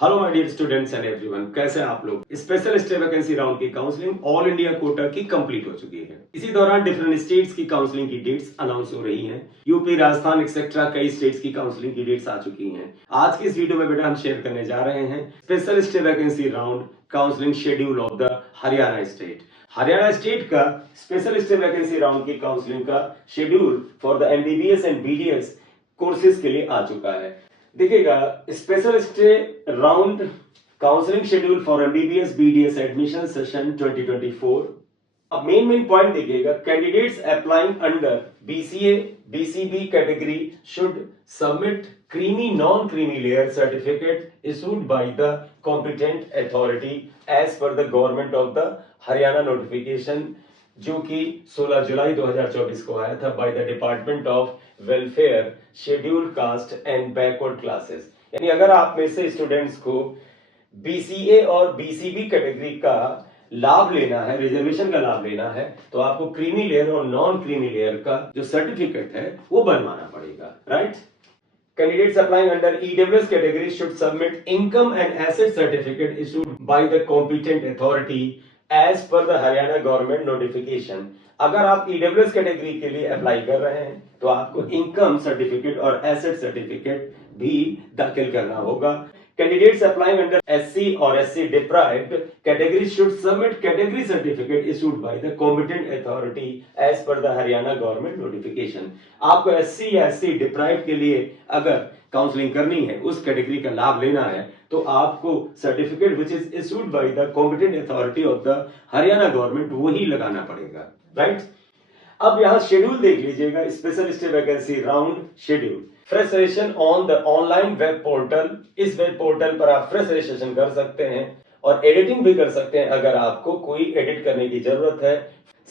Hello my dear students and everyone, कैसे हैं आप लोग। स्पेशल स्टे वैकेंसी राउंड की काउंसलिंग ऑल इंडिया कोटा की कंप्लीट हो चुकी है। इसी दौरान डिफरेंट स्टेट्स की काउंसलिंग की डेट्स अनाउंस हो रही हैं। यूपी, राजस्थान एक्सेट्रा कई स्टेट्स की काउंसलिंग की डेट्स आ चुकी हैं। आज की इस वीडियो में बेटा हम शेयर करने जा रहे हैं special stay vacancy round counselling schedule of the Haryana state. Haryana state का स्पेशल स्टे वैकेंसी राउंड की काउंसलिंग का schedule for the MBBS and BDS courses के लिए आ चुका है। देखिएगा, special stay round counselling schedule for MBBS BDS admission session 2024। अब main point देखिएगा, candidates applying under BCA BCB category should submit creamy non creamy layer certificate issued by the competent authority as per the government of the Haryana notification, जो कि 16 जुलाई 2024 को आया था by the department of welfare schedule caste and backward classes. यानी अगर आप में से स्टूडेंट्स को बीसीए और बीसीबी कैटेगरी का लाभ लेना है, रिजर्वेशन का लाभ लेना है, तो आपको क्रीमी लेयर और नॉन क्रीमी लेयर का जो सर्टिफिकेट है वो बनवाना पड़ेगा, right. Candidates applying under EWS category should submit income and asset certificate issued by the competent authority as per the Haryana government notification। अगर आप EWS कैटेगरी के लिए अप्लाई कर रहे हैं तो आपको इनकम सर्टिफिकेट और एसेट सर्टिफिकेट भी दाखिल करना होगा। Candidates applying under SC or SC deprived categories should submit category certificate issued by the competent authority as per the Haryana government notification। आपको SC या SC deprived के लिए अगर काउंसलिंग करनी है, उस कैटेगरी का लाभ लेना है, तो आपको certificate which is issued by the competent authority of the Haryana government वही लगाना पड़ेगा, राइट। अब यहां शेड्यूल देख लीजिएगा, special stay vacancy round schedule. Fresh registration on the online web portal. इस वेब पोर्टल पर आप फ्रेश रजिस्ट्रेशन कर सकते हैं और एडिटिंग भी कर सकते हैं अगर आपको कोई एडिट करने की जरूरत है।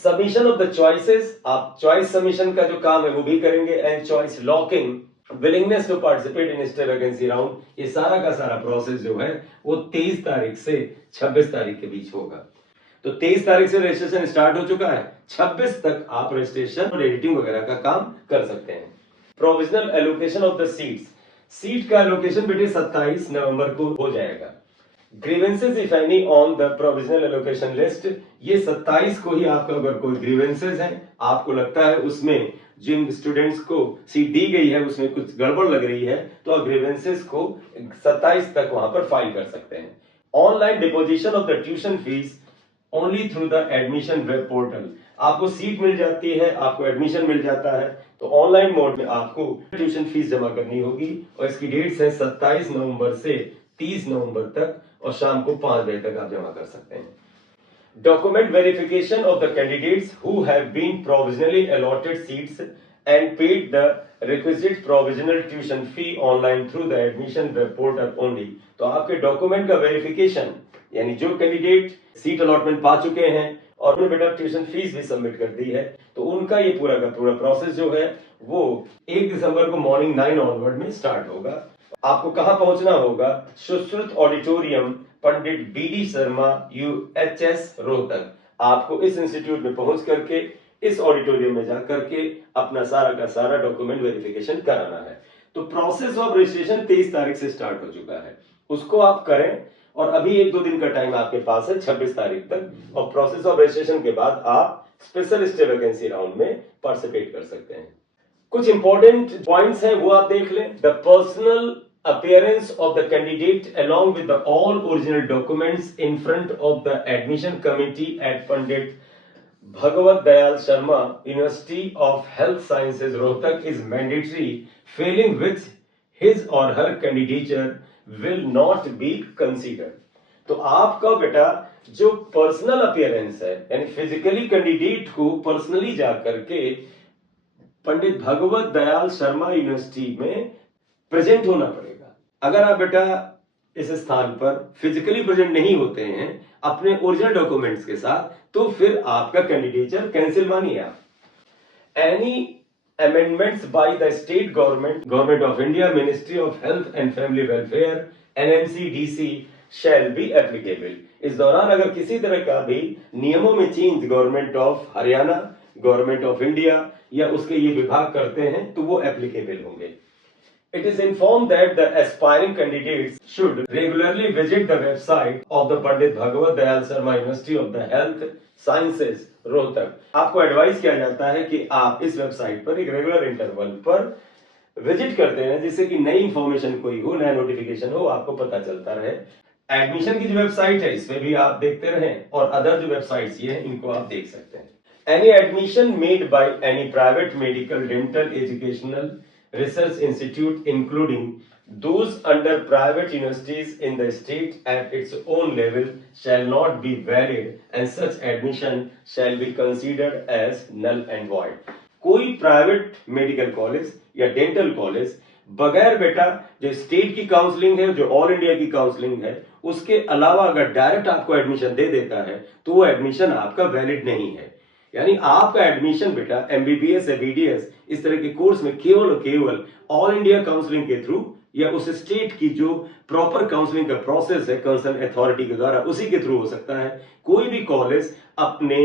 सबमिशन ऑफ द चॉइसेस, आप चॉइस सबमिशन का जो काम है वो भी करेंगे। And choice locking, willingness to participate in stay vacancy round, ये सारा का सारा प्रोसेस जो है वो 23 तारीख से 26 तारीख के बीच होगा। तो 23 तारीख से रजिस्ट्रेशन स्टार्ट हो चुका है, 26 तक आप रजिस्ट्रेशन और एडिटिंग वगैरह का काम कर सकते हैं। Provisional allocation of the seats, seat का एलोकेशन बेटे 27 नवंबर को हो जाएगा। Grievances if any on the provisional allocation list, ये 27 को ही आपका अगर कोई ग्रीवेंसेस है, आपको लगता है उसमें जिन स्टूडेंट्स को सीट दी गई है उसमें कुछ गड़बड़ लग रही है, तो आप ग्रीवेंसेस को 27 तक वहां पर फाइल कर सकते हैं। Online deposition of the tuition fees only through the admission web portal, आपको सीट मिल जाती है, आपको एडमिशन मिल जाता है, तो ऑनलाइन मोड में आपको ट्यूशन फीस जमा करनी होगी और इसकी डेट्स है 27 नवंबर से 30 नवंबर तक और शाम को 5 बजे तक आप जमा कर सकते हैं। Document verification of the candidates who have been provisionally allotted seats and paid the requisite provisional tuition fee online through the admission web portal only। तो आपके डॉक्यूमेंट का वेरिफिकेशन, यानी जो कैंडिडेट सीट अलॉटमेंट पा चुके हैं और उन्होंने बेटा ट्यूशन फीस भी सबमिट कर दी है, तो उनका ये पूरा का पूरा प्रोसेस जो है वो 1 दिसंबर को मॉर्निंग 9 ऑनवर्ड में स्टार्ट होगा। आपको कहां पहुंचना होगा? सुश्रुत ऑडिटोरियम, पंडित बीडी शर्मा यूएचएस रोहतक। आपको इस इंस्टीट्यूट में पहुंच करके इस ऑडिटोरियम में जाकर के अपना सारा का सारा डॉक्यूमेंट वेरिफिकेशन कराना है। तो प्रोसेस ऑफ रजिस्ट्रेशन 23 तारीख से स्टार्ट हो चुका है, उसको आप करें और अभी 1-2 दिन का टाइम आपके पास है 26 तारीख तक, और प्रोसेस ऑफ रजिस्ट्रेशन के बाद आप स्पेशल स्टे वैकेंसी राउंड में पार्टिसिपेट कर सकते हैं। कुछ इंपॉर्टेंट पॉइंट्स हैं वो आप देख लें। The personal appearance of the candidate along with the all original documents in front of the admission committee at Pandit Bhagavad Dayal Sharma University of Health Sciences Rohtak is mandatory, failing which his or her candidature will not be considered। तो आपका बेटा जो personal appearance है, यानी physically candidate को personally जाकर के Pandit Bhagwat Dayal Sharma university में प्रेजेंट होना पड़ेगा। अगर आप बेटा इस स्थान पर फिजिकली प्रेजेंट नहीं होते हैं अपने ओरिजिनल डॉक्यूमेंट्स के साथ, तो फिर आपका कैंडिडेचर कैंसिल मानिए आप। Any amendments by the state government, government of India, ministry of health and family welfare, NMC DC shall be applicable. इस दौरान अगर किसी तरह का भी नियमों में change government of Haryana, government of India या उसके ये विभाग करते हैं तो वो एप्लीकेबल होंगे। It is informed that the aspiring candidates should regularly visit the website of the Pandit Bhagwat Dayal Sharma University of the Health Sciences, Rohtak. आपको एडवाइस किया जाता है कि आप इस वेबसाइट पर एक रेगुलर इंटरवल पर विजिट करते हैं, जिससे कि नई इंफॉर्मेशन कोई हो, नया नोटिफिकेशन हो, आपको पता चलता रहे। एडमिशन की जो वेबसाइट है इसमें भी आप देखते रहें, और अदर जो वेबसाइट्स ये हैं इनको आप देख सकते हैं। Any admission made by any private medical, dental, educational, research institute, including those under private universities in the state at its own level, shall not be valid, and such admission shall be considered as null and void. कोई private medical college या dental college बगैर बेटा जो state की counselling है, जो all India की counselling है, उसके अलावा अगर डायरेक्ट आपको एडमिशन दे देता है तो वो एडमिशन आपका वैलिड नहीं है। यानी आपका एडमिशन बेटा एमबीबीएस या बीडीएस इस तरह के कोर्स में केवल और केवल ऑल इंडिया काउंसलिंग के थ्रू या उस स्टेट की जो प्रॉपर काउंसलिंग का प्रोसेस है कंसर्न अथॉरिटी के द्वारा, उसी के थ्रू हो सकता है। कोई भी कॉलेज अपने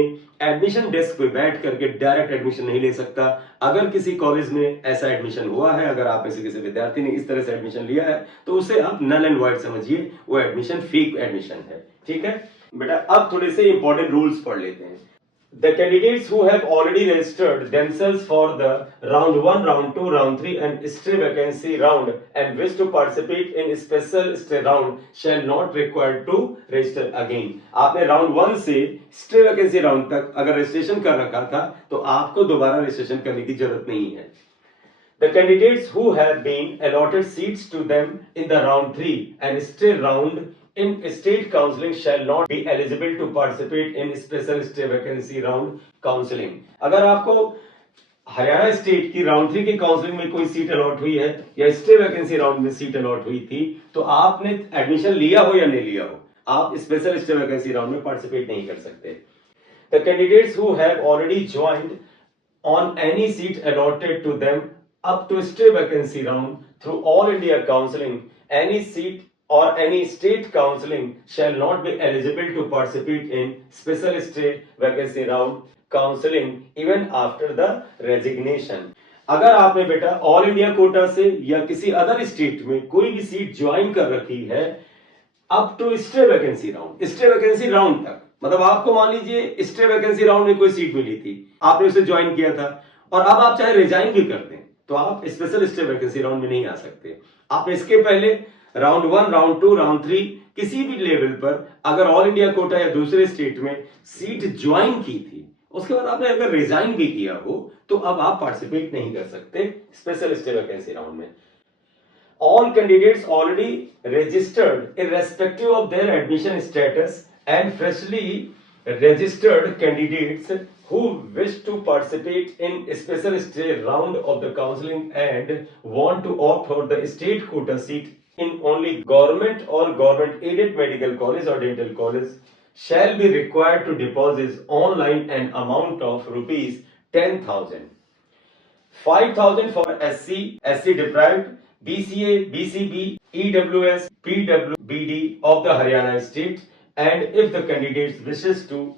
एडमिशन डेस्क पे बैठ करके डायरेक्ट एडमिशन नहीं ले सकता। अगर किसी कॉलेज में ऐसा एडमिशन हुआ है, अगर आप में से किसी विद्यार्थी ने इस तरह से एडमिशन लिया है, तो उसे आप नल एंड वॉइड समझिए, वो एडमिशन फेक एडमिशन है। ठीक है बेटा, अब थोड़े से इंपॉर्टेंट रूल्स पढ़ लेते हैं। The candidates who have already registered themselves for the round 1, round 2, round 3 and stray vacancy round and wish to participate in special stray round shall not require to register again. आपने round 1 से stray vacancy round तक अगर registration कर रखा था तो आपको दोबारा रजिस्ट्रेशन करने की जरूरत नहीं है। The candidates who have been allotted seats to them in the round 3 and stray round in state counseling shall not be eligible to participate in special stay vacancy round counseling. अगर आपको Haryana state की round 3 की counselling में कोई seat allot हुई है या stay vacancy round में सीट अलॉट हुई थी, तो आपने एडमिशन लिया हो या नहीं लिया हो, आप स्पेशल स्टे वैकेंसी राउंड में पार्टिसिपेट नहीं कर सकते। The candidates who have already joined on any seat allotted to them up to stay vacancy round through all India counseling, any seat or any state counseling shall not be eligible to participate in special state vacancy round counseling even after the resignation. अगर आपने बेटा all India Kota से या किसी other state में कोई भी seat join कर रखी है up to stay vacancy round तक, मतलब आपको मान लीजिए स्टे वैकेंसी राउंड में कोई सीट मिली थी, आपने उसे ज्वाइन किया था और अब आप चाहे रिजाइन भी कर दें तो आप स्पेशल स्टे वैकेंसी राउंड में नहीं आ सकते। आप इसके पहले राउंड 1, राउंड 2, राउंड 3 किसी भी लेवल पर अगर ऑल इंडिया कोटा या दूसरे स्टेट में सीट ज्वाइन की थी, उसके बाद आपने अगर रिजाइन भी किया हो, तो अब आप पार्टिसिपेट नहीं कर सकते स्पेशल स्टे वैकेंसी राउंड में। All candidates already registered irrespective of their admission status and freshly registered candidates who wish to participate in special stay round of the counseling and want to opt for the state quota seat in only government or government aided medical college or dental college shall be required to deposit online an amount of rupees 10,000, 5,000 for SC deprived, BCA, BCB, EWS, PWBD of the Haryana state, and if the candidate wishes to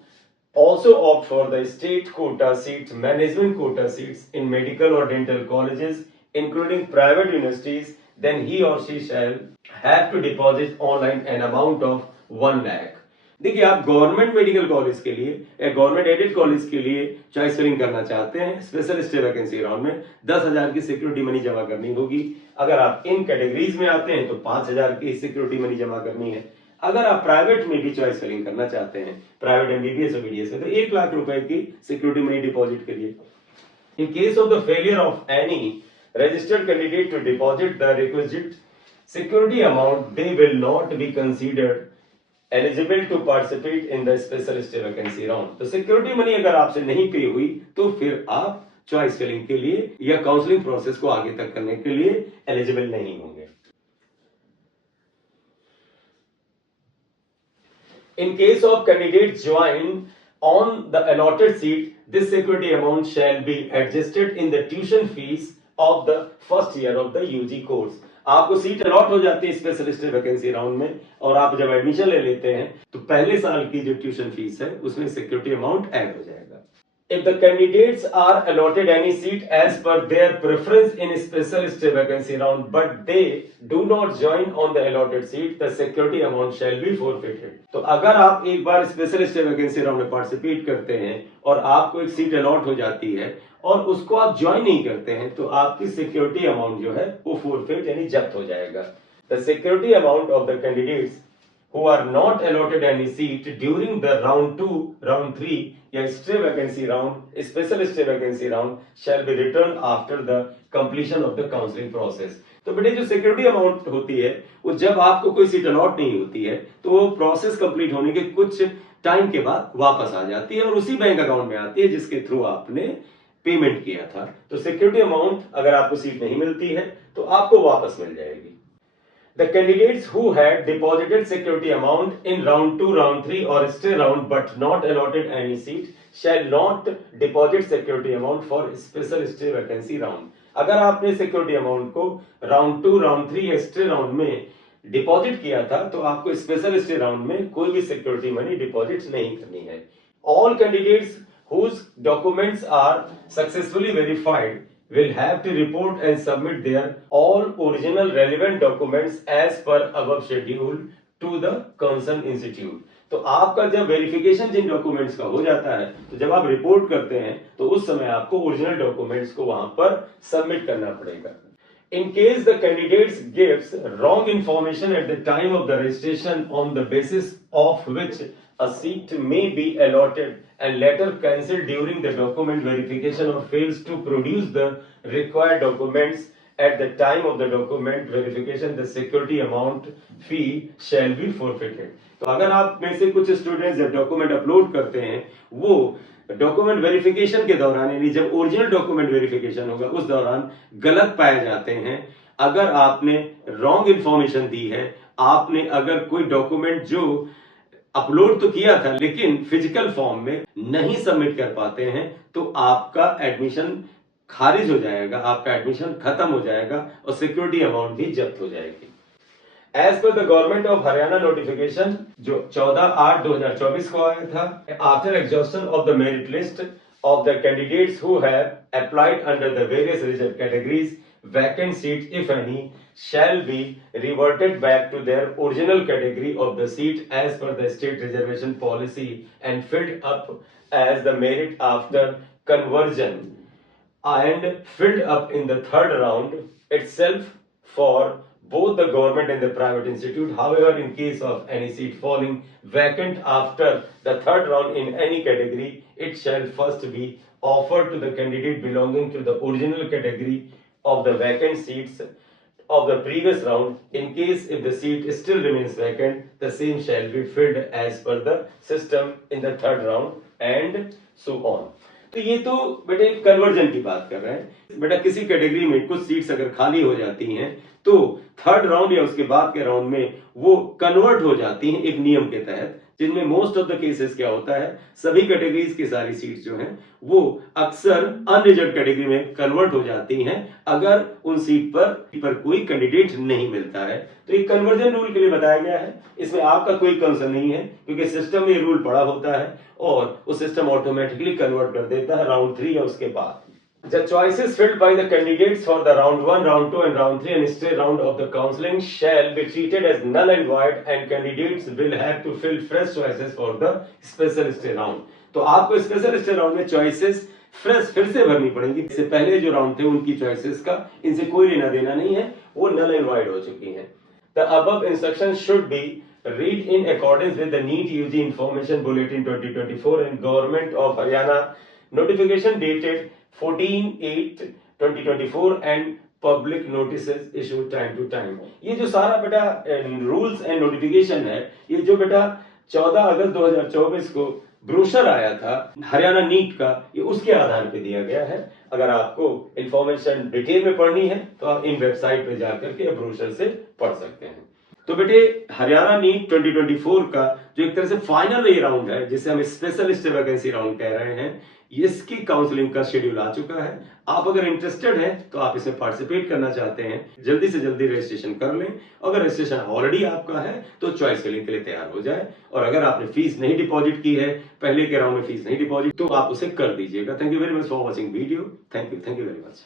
also opt for the state quota seats, management quota seats in medical or dental colleges, including private universities, then he or she shall have to deposit online an amount of 1 lakh. देखिए, आप government medical college के लिए या government aided college के लिए choice filling करना चाहते हैं, स्पेशल स्टे वैकेंसी राउंड में 10,000 की सिक्योरिटी मनी जमा करनी होगी। अगर आप इन कैटेगरीज में आते हैं तो 5,000 की सिक्योरिटी मनी जमा करनी है। अगर आप प्राइवेट में भी चॉइस फिलिंग करना चाहते हैं, प्राइवेट एमबीबीएस और बीडीएस में, तो 1 लाख रुपए की सिक्योरिटी मनी डिपॉजिट के लिए। In case of the failure of any registered candidate to deposit the requisite security amount, they will not be considered eligible to participate in the special stay vacancy round. तो security money अगर आपसे नहीं पे हुई तो फिर आप choice filling के लिए या काउंसलिंग प्रोसेस को आगे तक करने के लिए एलिजिबल नहीं होंगे। In case of candidate join on the allotted seat, this security amount shall be adjusted in the tuition fees of the first year of the UG course. आपको सीट अलॉट हो जाती है स्पेशल स्टे वैकेंसी राउंड में, और आप जब admission ले लेते हैं तो पहले साल की जो ट्यूशन फीस है उसमें सिक्योरिटी अमाउंट ऐड हो जाएगा। If the candidates are allotted any seat as per their preference in special stay vacancy round, but they do not join on the allotted seat, the security amount shall be forfeited. तो अगर आप एक बार special stay vacancy round में participate करते हैं और आपको एक सीट अलॉट हो जाती है और उसको आप ज्वाइन नहीं करते हैं, तो आपकी सिक्योरिटी अमाउंट जो है वो फोरफिट यानी जब्त हो जाएगा. The security amount of the candidates who are not allotted any seat during the round 2, round 3 या stay vacancy round, special stay vacancy round shall be returned after the completion of the counseling process. तो बेटे जो security amount होती है वो जब आपको कोई सीट अलॉट नहीं होती है तो वो प्रोसेस कंप्लीट होने के कुछ टाइम के बाद वापस आ जाती है और उसी बैंक अकाउंट में आती है जिसके थ्रू आपने पेमेंट किया था. तो सिक्योरिटी अमाउंट अगर आपको सीट नहीं मिलती है तो आपको वापस मिल जाएगी. The candidates who had deposited security amount in round 2, round 3 or stay round but not allotted any seat shall not deposit security amount for special stay vacancy round. अगर आपने सिक्योरिटी अमाउंट को राउंड 2, राउंड 3 या stay round में deposit किया था तो आपको special stay round में कोई भी सिक्योरिटी मनी डिपॉजिट नहीं करनी है. All candidates whose documents are successfully verified will have to report and submit their all original relevant documents as per above schedule to the concerned institute. तो आपका जब verification जिन documents का हो जाता है तो जब आप रिपोर्ट करते हैं तो उस समय आपको ओरिजिनल डॉक्यूमेंट्स को वहां पर सबमिट करना पड़ेगा. In case the candidates gives wrong information at the time of the registration on the basis of which a seat may be allotted and later cancelled during the document verification or fails to produce the required documents at the time of the document verification, the security amount fee shall be forfeited. तो अगर आप में से कुछ students जब document upload करते हैं वो डॉक्यूमेंट वेरिफिकेशन के दौरान यानी जब ओरिजिनल डॉक्यूमेंट वेरिफिकेशन होगा उस दौरान गलत पाए जाते हैं, अगर आपने रॉन्ग इंफॉर्मेशन दी है, आपने अगर कोई डॉक्यूमेंट जो अपलोड तो किया था लेकिन फिजिकल फॉर्म में नहीं सबमिट कर पाते हैं तो आपका एडमिशन खारिज हो जाएगा, आपका एडमिशन खत्म हो जाएगा और सिक्योरिटी अमाउंट भी जब्त हो जाएगी. As per the government of Haryana notification जो 14/8/2024 को आया था, after exhaustion of the merit list of the candidates who have applied under the various reserved categories, vacant seats, if any, shall be reverted back to their original category of the seat as per the state reservation policy and filled up as the merit after conversion and filled up in the third round itself for both the government and the private institute. However, in case of any seat falling vacant after the third round in any category, it shall first be offered to the candidate belonging to the original category of the vacant seats of the previous round. In case if the seat still remains vacant, the same shall be filled as per the system in the third round and so on. तो ये तो बेटे conversion की बात कर रहे हैं. बेटा किसी कैटेगरी में कुछ सीट्स अगर खाली हो जाती हैं तो थर्ड राउंड या उसके बाद के राउंड में वो कन्वर्ट हो जाती हैं एक नियम के तहत, जिनमें मोस्ट ऑफ द केसेस क्या होता है, सभी कैटेगरीज की सारी सीट्स जो हैं वो अक्सर अनरिजर्व कैटेगरी में कन्वर्ट हो जाती हैं अगर उन सीट पर कोई कैंडिडेट नहीं मिलता है. तो ये कन्वर्जन रूल के लिए बताया गया है, इसमें आपका कोई कंसर्न नहीं है क्योंकि सिस्टम में ये रूल पड़ा होता है और वो सिस्टम ऑटोमेटिकली कन्वर्ट कर देता है राउंड 3 या उसके बाद. The choices filled by the candidates for the round 1, round 2 and round 3 and stay round of the counselling shall be treated as null and void and candidates will have to fill fresh choices for the special stay round. तो आपको special stay round में choices fresh फिर से भरनी पड़ेंगी. इससे पहले जो राउंड थे उनकी चॉइसेस का इनसे कोई लेना देना नहीं है, वो नल एंड वॉइड हो चुकी हैं. The above instructions should be read in accordance with the NEET UG Information Bulletin 2024 and Government of Haryana notification dated 14/8/2024 and public notices issue time to time. ये जो सारा बेटा रूल्स एंड नोटिफिकेशन है, ये जो बेटा 14 अगस्त 2024 को ब्रोशर आया था हरियाणा नीट का, ये उसके आधार पे दिया गया है. अगर आपको इंफॉर्मेशन डिटेल में पढ़नी है तो आप इन वेबसाइट पे जाकर के ब्रोशर से पढ़ सकते हैं. तो बेटे हरियाणा नीट 2024 का जो एक तरह से फाइनल ये राउंड है जिसे हम स्पेशल स्टे वैकेंसी राउंड कह रहे हैं, इसकी काउंसलिंग का शेड्यूल आ चुका है। आप अगर इंटरेस्टेड हैं तो आप इसमें पार्टिसिपेट करना चाहते हैं, जल्दी से जल्दी रजिस्ट्रेशन कर लें। अगर रजिस्ट्रेशन ऑलरेडी आपका है तो चॉइस फिलिंग के लिए तैयार हो जाए, और अगर आपने फीस नहीं डिपॉजिट की है, पहले के राउंड में फीस नहीं डिपॉजिट, तो आप उसे कर दीजिएगा। Thank you very much for watching video. Thank you very much.